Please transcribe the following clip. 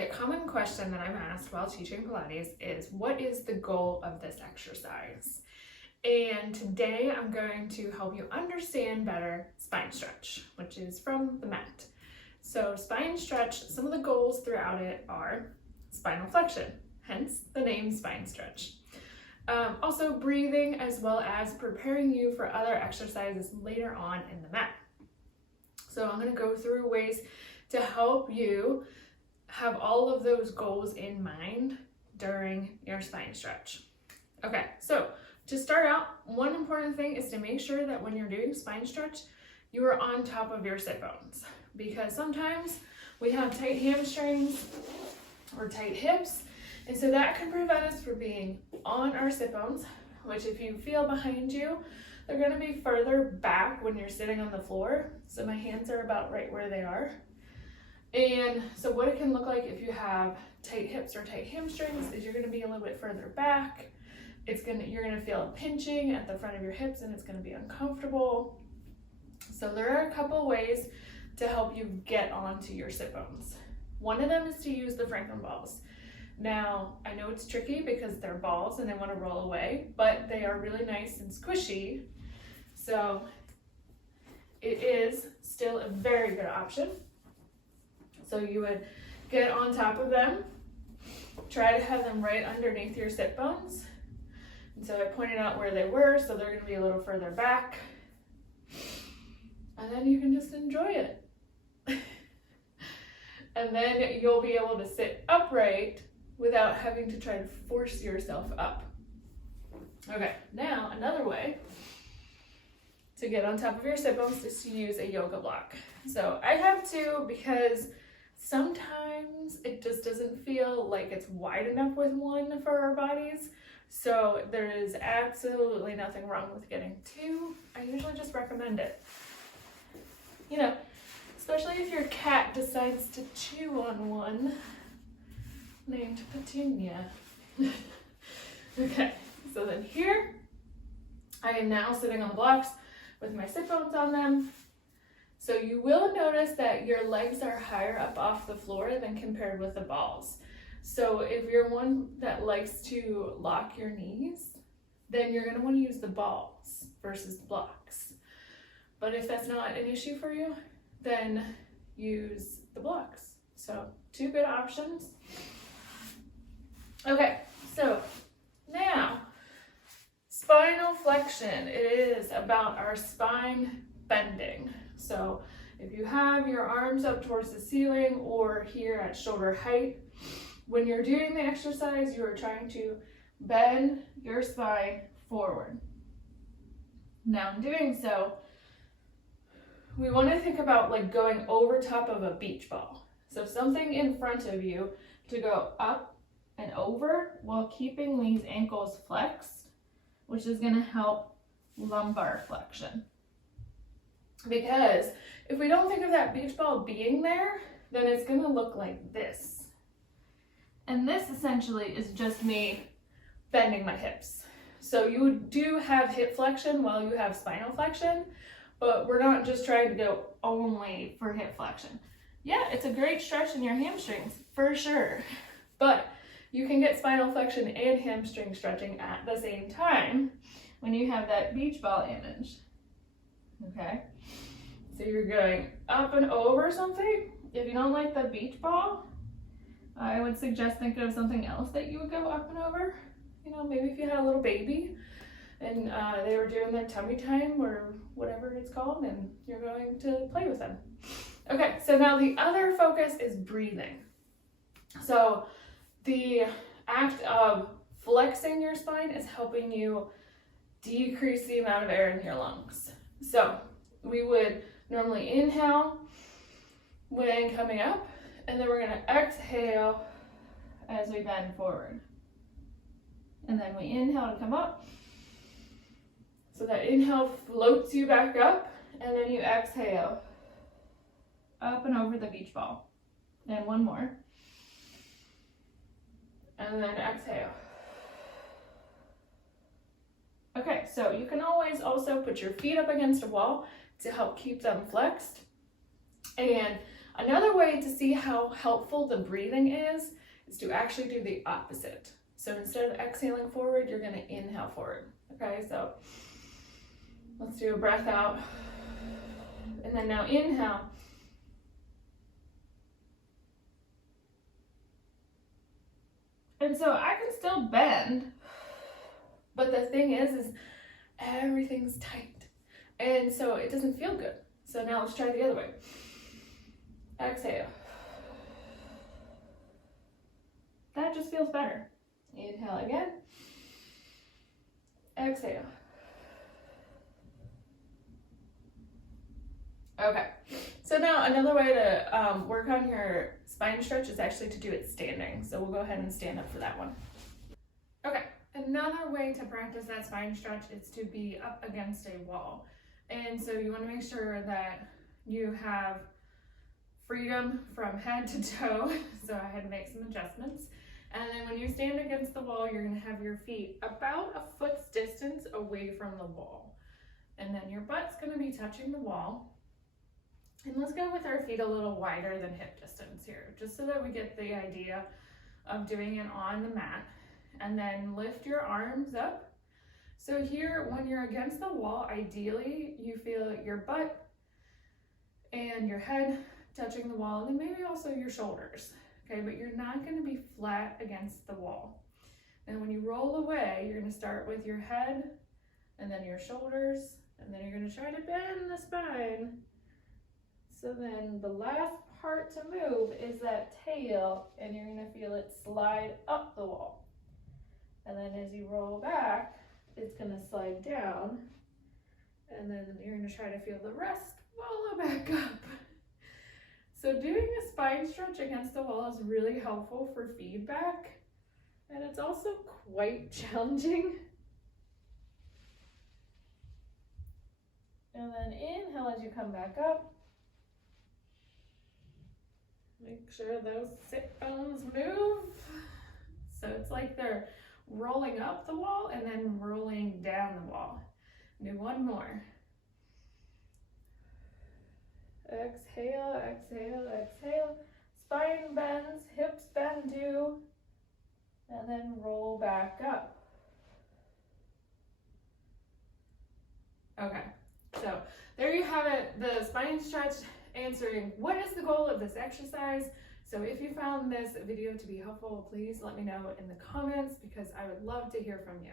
A common question that I'm asked while teaching Pilates is, what is the goal of this exercise? And today I'm going to help you understand better spine stretch, which is from the mat. So spine stretch, some of the goals throughout it are spinal flexion, hence the name spine stretch. Also breathing, as well as preparing you for other exercises later on in the mat. So I'm going to go through ways to help you have all of those goals in mind during your spine stretch. Okay, so to start out, one important thing is to make sure that when you're doing spine stretch, you are on top of your sit bones, because sometimes we have tight hamstrings or tight hips, and so that can prevent us from being on our sit bones, which if you feel behind you, they're going to be further back when you're sitting on the floor. So my hands are about right where they are. And so what it can look like if you have tight hips or tight hamstrings is you're going to be a little bit further back. You're going to feel a pinching at the front of your hips, and it's going to be uncomfortable. So there are a couple ways to help you get onto your sit bones. One of them is to use the Franklin balls. Now, I know it's tricky because they're balls and they want to roll away, but they are really nice and squishy. So it is still a very good option. So you would get on top of them, try to have them right underneath your sit bones. And so I pointed out where they were, so they're going to be a little further back. And then you can just enjoy it. And then you'll be able to sit upright without having to try to force yourself up. Okay, now another way to get on top of your sit bones is to use a yoga block. So I have two because sometimes it just doesn't feel like it's wide enough with one for our bodies. So there is absolutely nothing wrong with getting two. I usually just recommend it. You know, especially if your cat decides to chew on one named Petunia. Okay, so then here I am now sitting on the blocks with my sit bones on them. So you will notice that your legs are higher up off the floor than compared with the balls. So if you're one that likes to lock your knees, then you're going to want to use the balls versus the blocks. But if that's not an issue for you, then use the blocks. So two good options. Okay, so now spinal flexion. It is about our spine bending. So if you have your arms up towards the ceiling or here at shoulder height, when you're doing the exercise, you are trying to bend your spine forward. Now in doing so, we want to think about like going over top of a beach ball. So something in front of you to go up and over while keeping these ankles flexed, which is going to help lumbar flexion. Because if we don't think of that beach ball being there, then it's going to look like this. And this essentially is just me bending my hips. So you do have hip flexion while you have spinal flexion, but we're not just trying to go only for hip flexion. Yeah, it's a great stretch in your hamstrings, for sure. But you can get spinal flexion and hamstring stretching at the same time when you have that beach ball image. Okay? So you're going up and over something. If you don't like the beach ball, I would suggest thinking of something else that you would go up and over. You know, maybe if you had a little baby and they were doing their tummy time or whatever it's called, and you're going to play with them. Okay, so now the other focus is breathing. So the act of flexing your spine is helping you decrease the amount of air in your lungs. So we would normally inhale when coming up, and then we're going to exhale as we bend forward. And then we inhale to come up. So that inhale floats you back up, and then you exhale up and over the beach ball. And one more. And then exhale. Okay, so you can always also put your feet up against a wall to help keep them flexed. And Another way to see how helpful the breathing is to actually do the opposite. So instead of exhaling forward, you're going to inhale forward. Okay, so let's do a breath out. And then now inhale. And so I can still bend, but the thing is everything's tight. And so it doesn't feel good. So now let's try the other way. Exhale. That just feels better. Inhale again. Exhale. Okay, so now another way to work on your spine stretch is actually to do it standing. So we'll go ahead and stand up for that one. Okay, another way to practice that spine stretch is to be up against a wall. And so you want to make sure that you have freedom from head to toe. So I had to make some adjustments. And then when you stand against the wall, you're going to have your feet about a foot's distance away from the wall. And then your butt's going to be touching the wall. And let's go with our feet a little wider than hip distance here, just so that we get the idea of doing it on the mat. And then lift your arms up. So here, when you're against the wall, ideally you feel your butt and your head touching the wall, and then maybe also your shoulders. Okay, but you're not going to be flat against the wall. And when you roll away, you're going to start with your head and then your shoulders, and then you're going to try to bend the spine. So then the last part to move is that tail, and you're going to feel it slide up the wall. And then as you roll back, it's going to slide down, and then you're going to try to feel the rest follow back up. So doing a spine stretch against the wall is really helpful for feedback, and it's also quite challenging. And then inhale as you come back up. Make sure those sit bones move. So it's like they're rolling up the wall and then rolling down the wall. Do one more. Exhale, exhale, exhale. Spine bends, hips bend too. And then roll back up. Okay, so there you have it, the spine stretch, answering what is the goal of this exercise. So if you found this video to be helpful, please let me know in the comments, because I would love to hear from you.